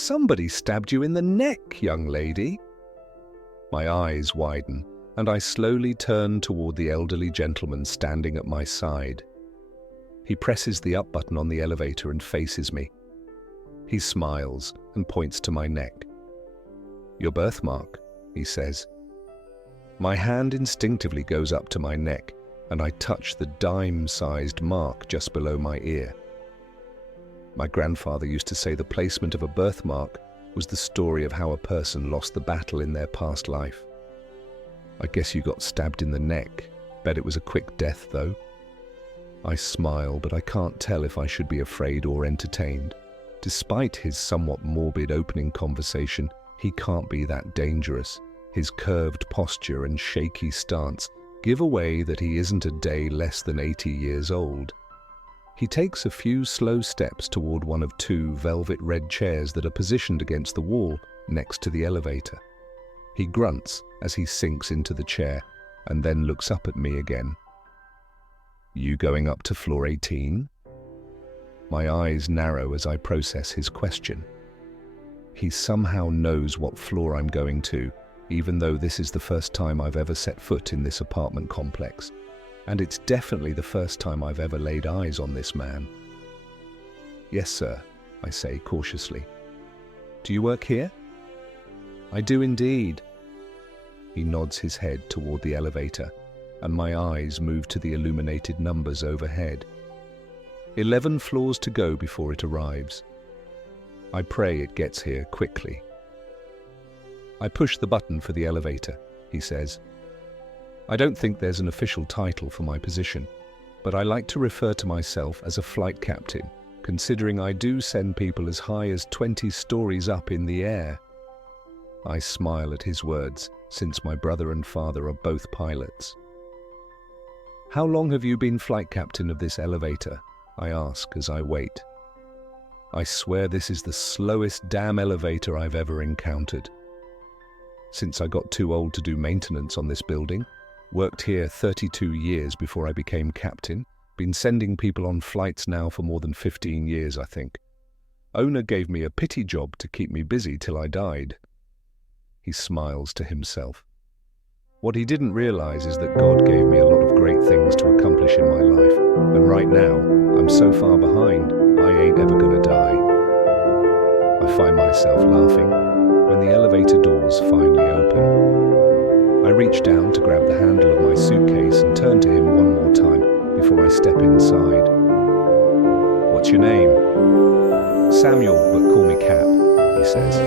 Somebody stabbed you in the neck, young lady. My eyes widen, and I slowly turn toward the elderly gentleman standing at my side. He presses the up button on the elevator and faces me. He smiles and points to my neck. "Your birthmark," he says. My hand instinctively goes up to my neck, and I touch the dime-sized mark just below my ear. My grandfather used to say the placement of a birthmark was the story of how a person lost the battle in their past life. I guess you got stabbed in the neck. Bet it was a quick death, though. I smile, but I can't tell if I should be afraid or entertained. Despite his somewhat morbid opening conversation, he can't be that dangerous. His curved posture and shaky stance give away that he isn't a day less than 80 years old. He takes a few slow steps toward one of two velvet red chairs that are positioned against the wall next to the elevator. He grunts as he sinks into the chair and then looks up at me again. "You going up to floor 18? My eyes narrow as I process his question. He somehow knows what floor I'm going to, even though this is the first time I've ever set foot in this apartment complex. And it's definitely the first time I've ever laid eyes on this man. "Yes, sir," I say cautiously. "Do you work here?" "I do indeed." He nods his head toward the elevator, and my eyes move to the illuminated numbers overhead. 11 floors to go before it arrives. I pray it gets here quickly. I push the button for the elevator, he says. I don't think there's an official title for my position, but I like to refer to myself as a flight captain, considering I do send people as high as 20 stories up in the air. I smile at his words, since my brother and father are both pilots. "How long have you been flight captain of this elevator?" I ask as I wait. I swear this is the slowest damn elevator I've ever encountered. Since I got too old to do maintenance on this building, worked here 32 years before I became captain, been sending people on flights now for more than 15 years, I think. Owner gave me a pity job to keep me busy till I died. He smiles to himself. What he didn't realize is that God gave me a lot of great things to accomplish in my life, and right now, I'm so far behind, I ain't ever gonna die. I find myself laughing when the elevator doors finally open. I reach down to grab the handle of my suitcase and turn to him one more time before I step inside. "What's your name?" "Samuel, but call me Cap," he says.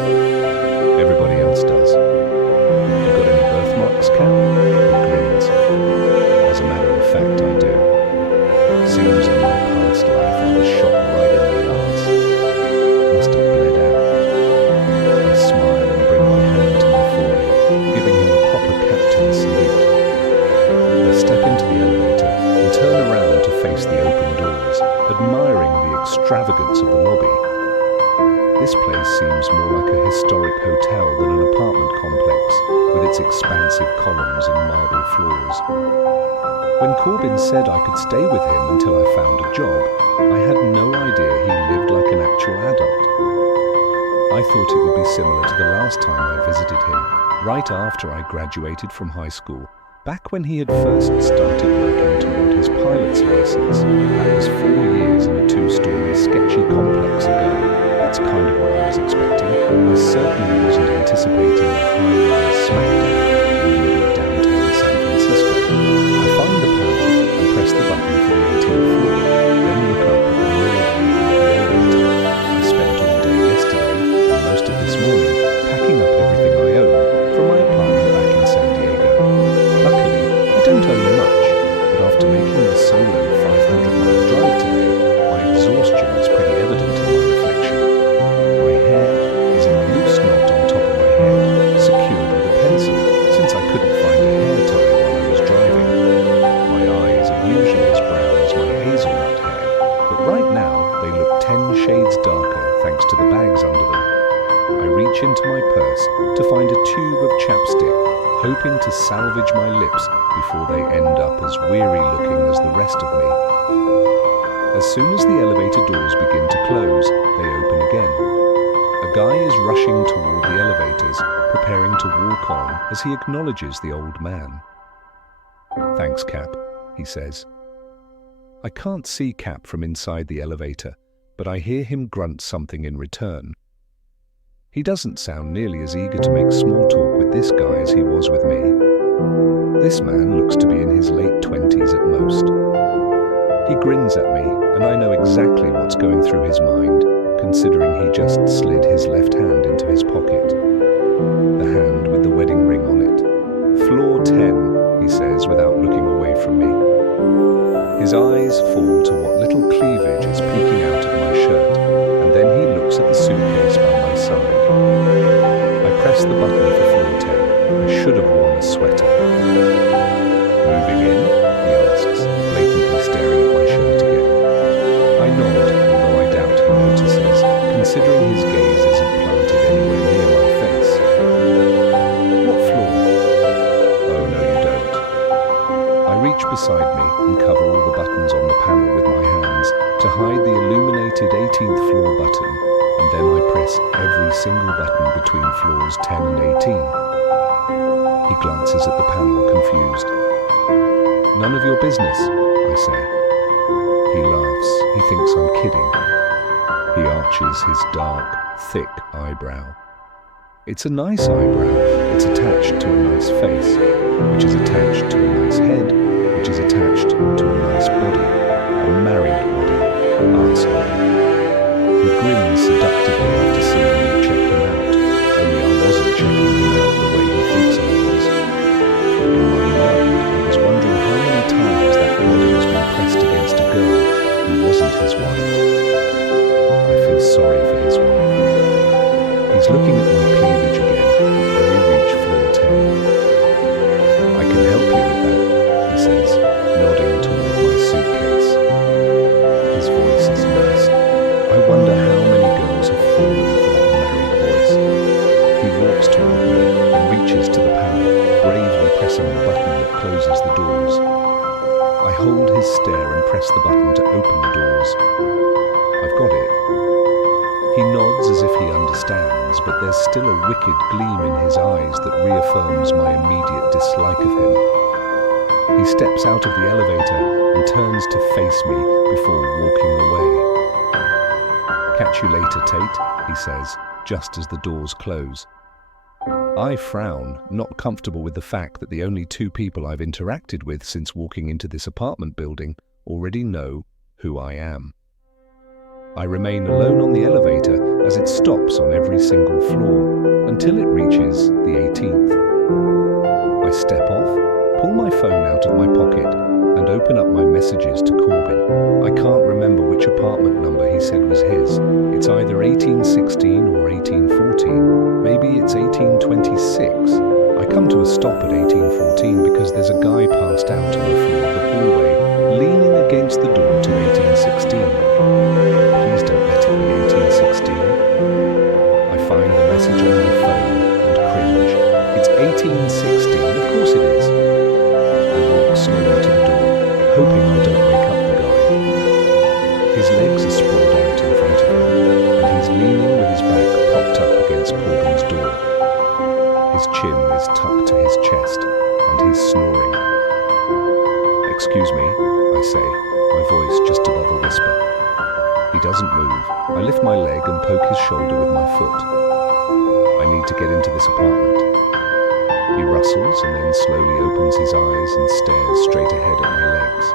Everybody else does. "You got any birthmarks, Cap?" He grins. "As a matter of fact, I do. Seems in my past life I was shot right in the arse. Must have bled out." I smile and bring my hand to my forehead, giving him a proper captain salute. I step into the elevator and turn around to face the open doors, admiring the extravagance of the lobby. This place seems more like a historic hotel than an apartment complex, with its expansive columns and marble floors. When Corbin said I could stay with him until I found a job, I had no idea he lived like an actual adult. I thought it would be similar to the last time I visited him, right after I graduated from high school, back when he had first started working toward his pilot's license. That was 4 years in a 2-story sketchy complex ago. That's kind of what I was expecting. I certainly wasn't anticipating a high-rise smackdown in the middle of downtown San Francisco. I find the panel and press the button for the 18th floor, then look up at the mirrored view of the elevator. I spent all day yesterday, and most of this morning, packing up everything I own from my apartment back in San Diego. Luckily, I don't own much, but after making the solo 500-mile drive today, my exhaustion is pretty evident in my reflection. My hair is in a loose knot on top of my head, secured with a pencil, since I couldn't find a hair tie while I was driving. My eyes are usually as brown as my hazelnut hair, but right now they look 10 shades darker thanks to the bags under them. I reach into my purse to find a tube of chapstick, hoping to salvage my lips before they end up as weary-looking as the rest of me. As soon as the elevator doors begin to close, they open again. A guy is rushing toward the elevators, preparing to walk on as he acknowledges the old man. "Thanks, Cap," he says. I can't see Cap from inside the elevator, but I hear him grunt something in return. He doesn't sound nearly as eager to make small talk with this guy as he was with me. This man looks to be in his late 20s at most. He grins at me, and I know exactly what's going through his mind, considering he just slid his left hand into his pocket. The hand with the wedding ring on it. "Floor 10, he says without looking away from me. His eyes fall to what little cleavage is peeking out of my shirt, and then he looks at the suitcase by my side. I press the button for floor 10. I should have worn a sweater. "Moving in?" he asks, blatantly staring at my shirt again. I nod, although I doubt he notices, considering his gaze isn't planted anywhere near my face. "What floor?" "Oh, no, you don't." I reach beside me and cover all the buttons on the panel with my hands to hide the illuminated 18th floor button, and then I press every single button between floors 10 and 18. He glances at the panel, confused. "None of your business," I say. He laughs. He thinks I'm kidding. He arches his dark, thick eyebrow. It's a nice eyebrow. It's attached to a nice face, which is attached to a nice head, which is attached to a nice body, a married body, arsehole. He grins seductively after seeing me check him out, only I wasn't checking him out the way he thinks I was. In my mind, I was wondering how many times that body has been pressed against a girl who wasn't his wife. I feel sorry for his wife. He's looking at my cleavage again, and we reach floor 10. "I can help you with that," he says, nodding toward my suitcase. His voice is nice. I wonder how many girls have fallen for that married voice. He walks toward me and reaches to the panel, bravely pressing the button that closes the doors. I hold his stare and press the button to open the doors. I've got it. He nods as if he understands, but there's still a wicked gleam in his eyes that reaffirms my immediate dislike of him. He steps out of the elevator and turns to face me before walking away. "Catch you later, Tate," he says, just as the doors close. I frown, not comfortable with the fact that the only two people I've interacted with since walking into this apartment building already know who I am. I remain alone on the elevator as it stops on every single floor until it reaches the 18th. I step off, pull my phone out of my pocket, and open up my messages to Corbin. I can't remember which apartment number he said was his. It's either 1816 or 1814. Maybe it's 1826. I come to a stop at 1814 because there's a guy passed out on the floor of the hallway, leaning against the door to 1816. Please don't let it be 1816. I find the message on my phone and cringe. It's 1816, of course it is. I walk slowly to the door, hoping I don't wake up the guy. His legs are sprawled out in front of him, and he's leaning with his back propped up against Corbin's door. His chin is tucked to his chest, and he's snoring. "Excuse me," I say, my voice just above a whisper. He doesn't move. I lift my leg and poke his shoulder with my foot. "I need to get into this apartment." He rustles and then slowly opens his eyes and stares straight ahead at my legs.